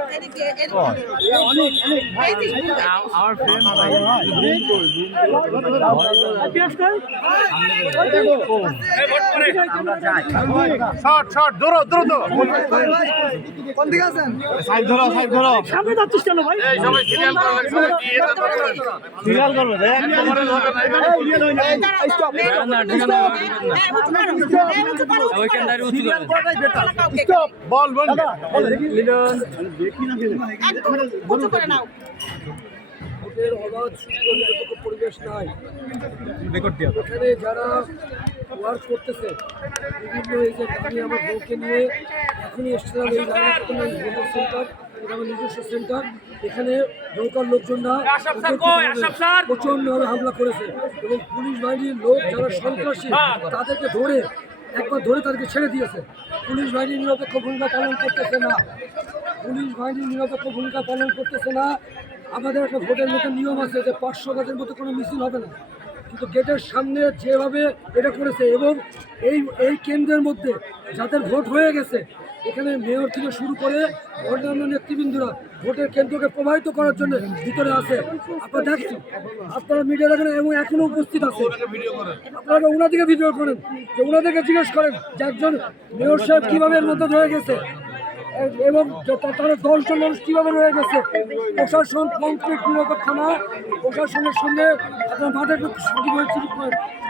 এ, বাড়ি যাও, বাড়ি যাও। এ, এত এত জন আমি পাঁচ টাকা লাগে এখানে। শর্ট শর্ট ধরো ধরো তো সাইড ধরো সাইড ধরো সামনে যাচ্ছিস কেন ভাই এই সবাই সিরিয়াল করা লাগছে কি এটা ধরো সিরিয়াল করবে রে তোমারে ধরবে না বল অবাধ নিরপেক্ষ পরিবেশ নাই। যারা ওয়ার্ক করতেছে বিভিন্ন এই যে আমি আমার বউকে নিয়ে এখনই এসেছিলাম এই ভোটার সেন্টার এটা আমার নিজস্ব সেন্টার এখানে নৌকার লোকজনরা প্রচণ্ডভাবে হামলা করেছে এবং পুলিশ বাহিনীর লোক যারা সন্ত্রাসী তাদেরকে ধরে একবার ধরে তাদেরকে ছেড়ে দিয়েছে। পুলিশ বাহিনী নিরপেক্ষ ভূমিকা পালন করতেছে না। পুলিশ বাহিনী নিরপেক্ষ ভূমিকা পালন করতেছে না। আমাদের একটা ভোটের মতো নিয়ম আছে যে পাঁচশো গাছের মতো কোনো মিছিল হবে না। কিন্তু গেটের সামনে যেভাবে এটা করেছে এবং এই এই কেন্দ্রের মধ্যে যাদের ভোট হয়ে গেছে, এখানে মেয়র থেকে শুরু করে অন্যান্য নেতৃবৃন্দরা ভোটের কেন্দ্রকে প্রভাবিত করার জন্য ভিতরে আছে। আপনারা দেখছেন আপনারা মিডিয়া দেখেন এবং এখনও উপস্থিত আছে আপনারা ওনাদেরকে ভিডিও করেন, যে ওনাদেরকে জিজ্ঞেস করেন যে একজন মেয়র সাহেব কীভাবে এর মধ্যে রয়ে গেছে। এবং তারা দশজন মানুষ কীভাবে রয়ে গেছে? প্রশাসন কংক্রিট নিরপেক্ষ না প্রশাসনের সঙ্গে আপনার মাঠে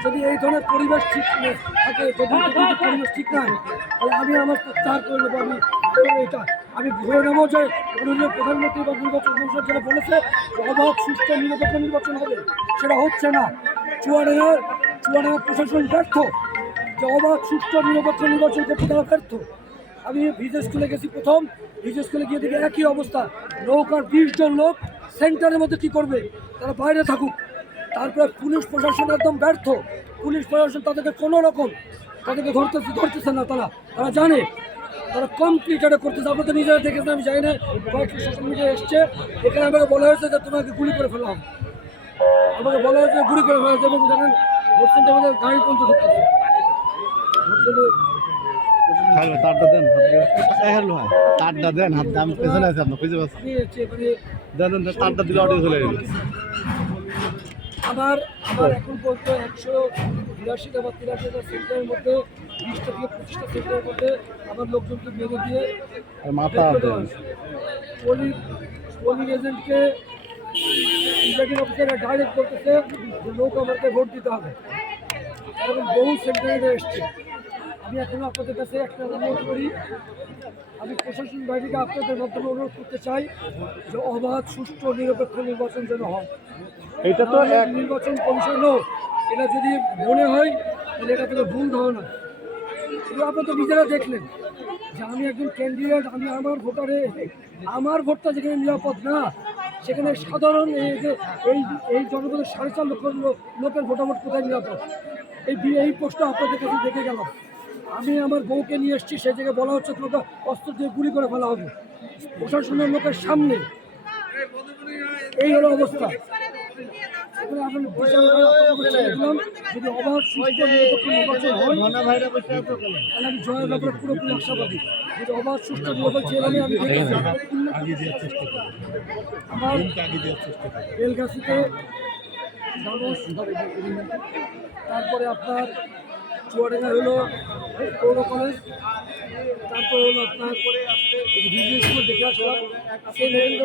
যদি এই ধরনের পরিবেশ ঠিক থাকে যদি পরিবেশ ঠিক না হয়, তাহলে আমি আমার চার করে নেব আমি এটা। আমি ধরে নেব যে মাননীয় প্রধানমন্ত্রী বা নির্বাচন কমিশন যেটা বলেছে যে অবাধ সুস্থ নিরপেক্ষ নির্বাচন হবে। সেটা হচ্ছে না। চুয়াডাঙ্গার চুয়াডাঙ্গার প্রশাসন ব্যর্থ। যে অবাধ সুস্থ নিরপেক্ষ নির্বাচন করতে তারা ব্যর্থ। আমি ভিজে স্কুলে গেছি প্রথম, ভিজে স্কুলে গিয়ে দেখি একই অবস্থা। নৌকার বিশ জন লোক সেন্টারের মধ্যে কি করবে? তারা বাইরে থাকুক। তারপরে পুলিশ প্রশাসন একদম ব্যর্থ। পুলিশ প্রশাসন তাদেরকে কোনো রকম তাদেরকে ধরতে ধরতেছে না তারা। তারা জানে। তারা কমপ্লিট এটা করতেছে। আপনারা তো নিজেরা দেখেছেন, আমি জানি না। কয়েকটি সোশ্যাল মিডিয়া এসছে। এখানে আমাকে বলা হয়েছে যে তোমাকে গুলি করে ফেলা হবে। আমাকে বলা হয়েছে গুলি করে ফেলা হয়েছে এবং দেখেন, ভোট সেন্টার আমাদের গাড়ি পর্যন্ত ঢুকতেছে ভোট খাইলো তারটা দেন হ্যালো হ্যাঁ তারটা দেন হাত দাম পেছনে আছে আপনি খুঁজে আমি দেন দেন তারটা দিলে অডিও চলে গেল আমার আমার এখন একশো বিরাশিটা বা তিরাশিটা সেন্টারের মধ্যে বিশটা থেকে পঁচিশটা সেন্টারের মধ্যে আমার লোকজনকে দিয়ে মাথা এজেন্টকে অফিসাররা ডাইরেক্ট করতেছে যে লোক আমাকে ভোট দিতে হবে। এরকম বহু সেন্টারে এসছে। আমি এখনও আপনাদের কাছে একটা অনুরোধ করি। আমি প্রশাসন বাহিনীকে আপনাদের মাধ্যমে অনুরোধ করতে চাই যে অবাধ সুষ্ঠু নিরপেক্ষ নির্বাচন যেন হয়। এটা তো এক নির্বাচন কমিশনও এটা যদি মনে হয় তাহলে এটা থেকে ভুল ধারণা। কিন্তু আপনি তো নিজেরা দেখলেন যে আমি একজন ক্যান্ডিডেট আমি আমার ভোটারে আমার ভোটটা যেখানে নিরাপদ না সেখানে সাধারণ এই যে এই এই জনগণের সাড়ে চার লক্ষ লোকের ভোটাভোট কোথায় নিরাপদ? এই এই প্রশ্ন আপনাদের কাছে দেখে গেলাম। আমি আমার বউকে নিয়ে এসেছি সেই জায়গায় বলা হচ্ছে তোমাকে অস্ত্র দিয়ে গুলি করে ফেলা হবে। প্রশাসনের লোকের সামনে এই হলো অবস্থা। যদি অবাধ সুস্থ নিরপেক্ষ নির্বাচন হয় তাহলে আমি জয়ের ব্যাপারে পুরোপুরি আশাবাদী। যদি অবাধ সুস্থ নিরপেক্ষ এলামে আমি আমার বেলগাছিতে মানুষ তারপরে আপনার চুয়াডাঙ্গা হলো পৌর কলেজ তারপরে হলো আপনার ভিডিও স্কুল দেখে আসলাম। সেই নরেন্দ্র